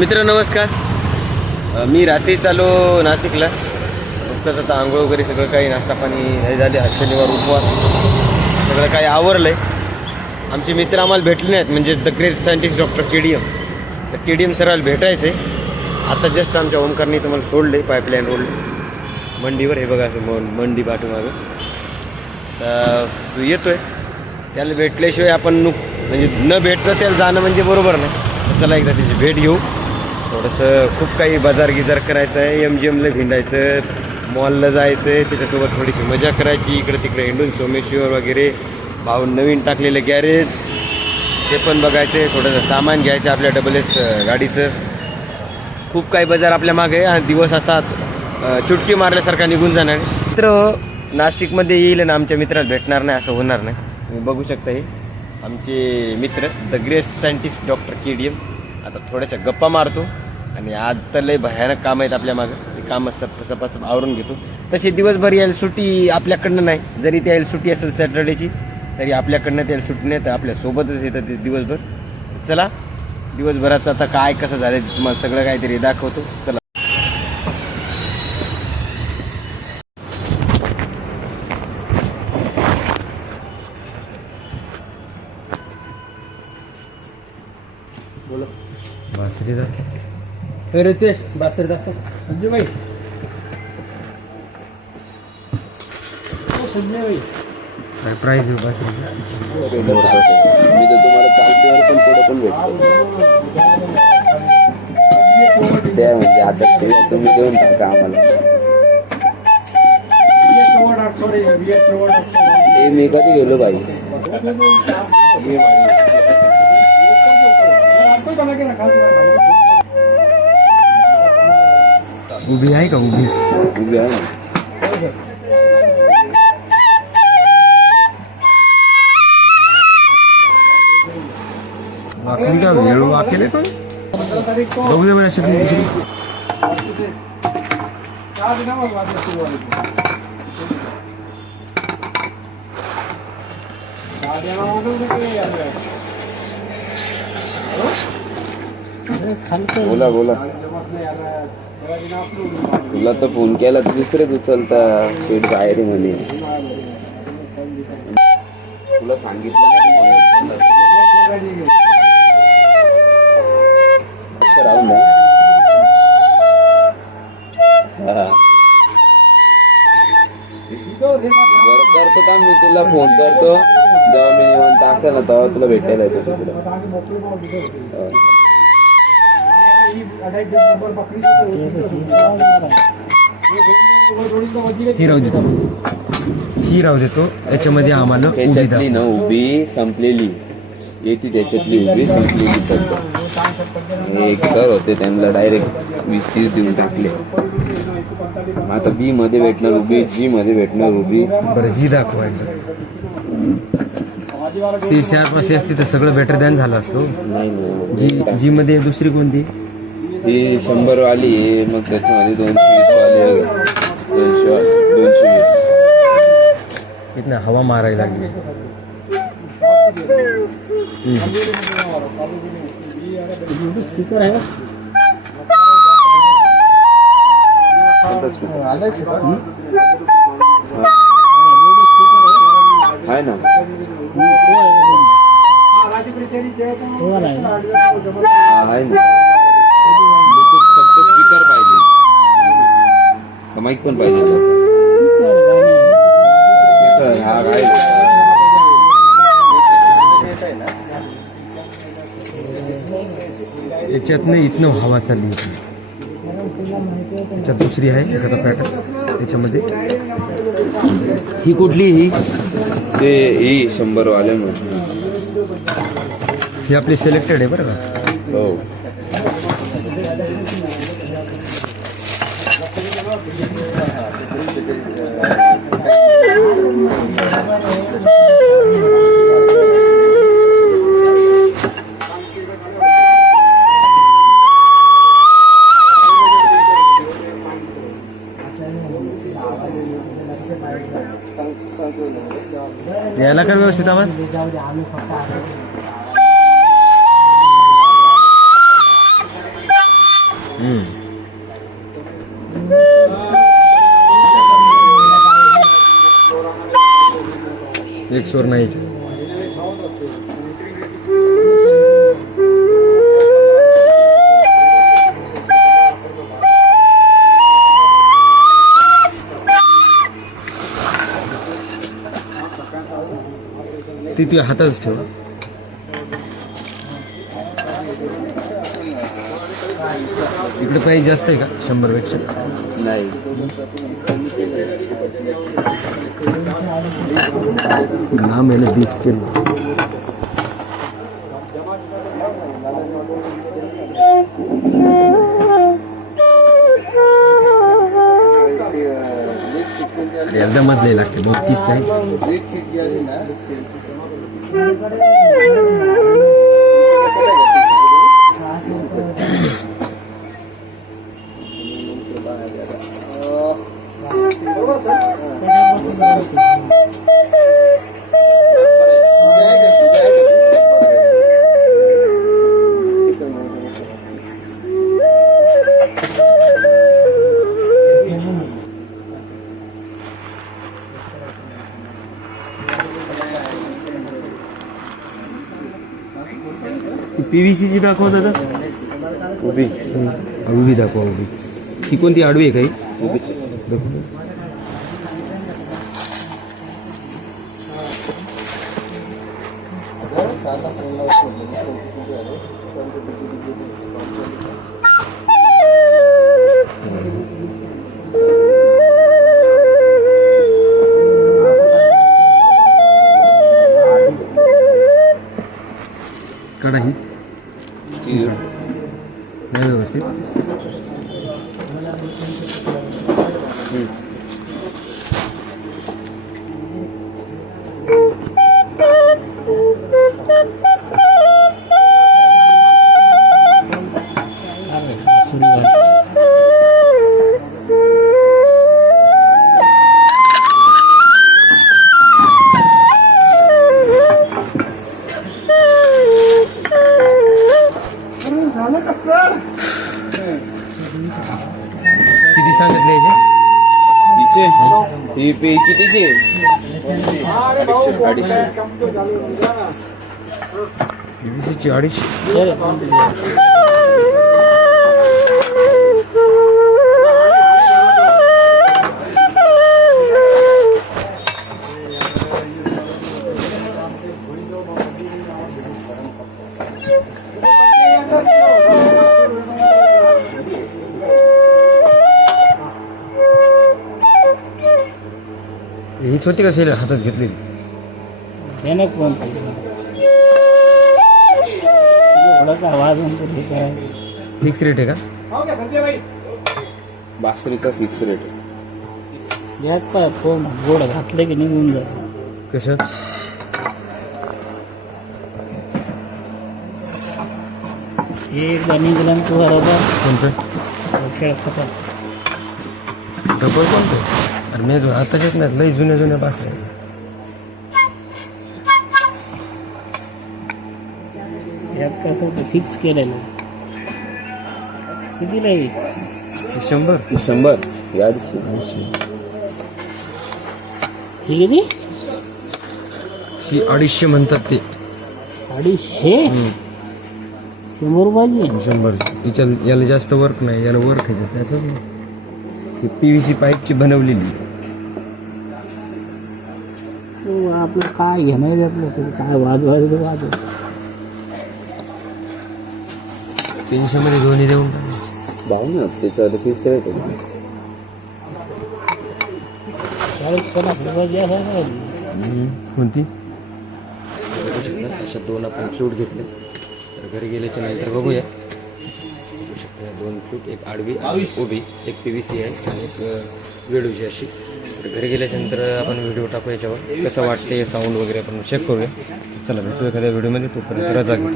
मित्र नमस्कार. मी रात्री चालो नाशिकला. नुकतंच आता आंघोळ वगैरे सगळं काही नाश्ता पाणी हे झाले. आज शनिवार उपवास. सगळं काही आवरलं आहे आमचे मित्र आम्हाला भेटले नाहीत. म्हणजे the great scientist doctor K D M तर के डी एम सराला भेटायचं आहे आता जस्ट आमच्या ओमकारनी तुम्हाला सोडले पाईपलाईन रोड मंडीवर हे बघा असं मंडी पाठीमागं. तर तू येतो आहे त्याला भेटल्याशिवाय आपण नुक म्हणजे न भेटतं त्याला जाणं म्हणजे बरोबर नाही. चला एकदा त्याची भेट घेऊ. थोडंसं खूप काही बाजार गिजार करायचं आहे एम जी एमला भिंडायचं मॉलला जायचं आहे त्याच्यासोबत थोडीशी मजा करायची इकडे तिकडे हिंडून सोमेश्वर वगैरे भाऊ नवीन टाकलेलं गॅरेज ते पण बघायचं आहे थोडंसं सामान घ्यायचं आपल्या डबल एस गाडीचं. खूप काही बाजार आपल्या मागे आणि दिवस असाच चुटकी मारल्यासारखा निघून जाणार मित्र नाशिकमध्ये येईल आणि आमच्या मित्राला भेटणार नाही असं होणार नाही. तुम्ही बघू शकता हे. आमचे मित्र the great scientist doctor K D M आता थोड्याशा गप्पा मारतो. आणि आज तर लय भयानक काम आहेत आपल्या मागं. ते कामं सप सपासप आवरून घेतो. तशी दिवसभर यायला सुट्टी आपल्याकडनं नाही. जरी त्या यायला सुट्टी असेल सॅटर्डेची तरी आपल्याकडनं त्याला सुट्टी नाही तर आपल्यासोबतच येतं ते दिवसभर. चला दिवसभराचं आता काय कसं झालं तुम्हाला सगळं काहीतरी दाखवतो. चला. बोला. वासरी दा रितेश बासरी दाखव संजय भाई संजय भाई काय प्राईज आहे वासरीचं मी तर तुम्हाला चालतीवर पण पुढे पण भेटतो द्या म्हणजे आता शिवाय तुम्ही देऊन टाका आम्हाला हे मी कधी गेलो बाई उभी आहे का उभी उभी आहे ना वाकली का वेळ वाकेल पण बघू दे बरं अशी दुसरी बोला बोला तुला तर फोन केला तर दुसरेच उचलता. शेट बाहेर म्हणे. तुला सांगितलं ना राहून ना बरं करतो का मी तुला फोन करतो. जेव्हा मी निवांत असेल ना तेव्हा तुला भेटायला येतो तुला हा. ही राहू देतो ही राहू देतो याच्यामध्ये आम्हाला उभी ना उभी संपलेली. येते त्याच्यातली उभी संपलेली हे एक सर होते त्यांना डायरेक्ट वीस तीस देऊन टाकले. आता बी मध्ये भेटणार उभी जी मध्ये भेटणार उभी. बरं जी दाखवा एकदा सी चार पाचशे असते तर सगळं बेटर दॅन झालं असतो नाही नाही. जी जी मध्ये दुसरी कोणती? ही शंभर वाली आहे मग त्याच्यामध्ये दोनशे वीस वाली आहे. दोनशे वा- दोनशे वीस. इथनं हवा मारायला लागली. आहे ना. हा आहे ना. माईक पण पाहिजे हा याच्यातनं इथनं हवा चालली होती. त्याच्यात दुसरी आहे एखादा पॅटर्न त्याच्यामध्ये ही कुठली ही? ते ही शंभर वाले म्हणून ही आपली सिलेक्टेड आहे बरं का? यायला का व्यवस्थित आवाज जाऊ एक सोर नाही. ती तुझ्या हातातच ठेव. इकडे प्राईस जास्त आहे का? शंभरपेक्षा नाही. दहा महिने ना बीस किलो एकदमच लई लागते. बत्तीस काय? पी व्ही सीची दाखव दादा उभी उभी दाखवा उभी ही कोणती आडवी आहे काही उभीच काढा ही चीज नाही व्यवस्थित किती सांगितले हिचे ही पे कितीचे? अडीचशे. पी व्ही सीची अडीचशे हीच होती का सेल हातात घेतलेली त्यानं कोण थोडासा आवाज म्हणतो हे करायचं फिक्स रेट आहे का? बासरीचा फिक्स रेट यात पाय फोन गोड घातलं की निघून जात कशात? हे एकदा निघलं आणि तू बरोबर. कोणतं? खेळ खतम डबल कोणतं? अरे मी आताच्याच नाही लई जुन्या जुन्या बास आहे. यात कसं होतं फिक्स केलेलं कितीला येईल हे शंभर. शंभर. ही अडीचशे ही किती ही अडीचशे म्हणतात ते. अडीचशे? शंभर रुपयाची शंभर. हिच्या याला जास्त वर्क नाही याला वर्क आहे जास्त. असं नाही ही पी व्ही सी पाईपची बनवलेली. तो आपलं काय घेणार आपलं ते काय वाजवायचं वाजव तीनशेमध्ये दोन्ही देऊन. भाऊ ना त्याचा फिक्स रेट. कोणती? अशा दोन आपण फ्लूट घेतले. तर घरी गेल्याच्यानंतर बघूया. बघू शकता या दोन फ्लूट एक आडवी उभी. एक पी व्ही सी आहे आणि एक अ, वेळूची अशी. तर घरी गेल्याच्यानंतर आपण व्हिडिओ टाकू याच्यावर. कसं वाटते साऊंड वगैरे आपण चेक करूया. चला भेटू एखाद्या व्हिडिओमध्ये तोपर्यंत रजा घेतो.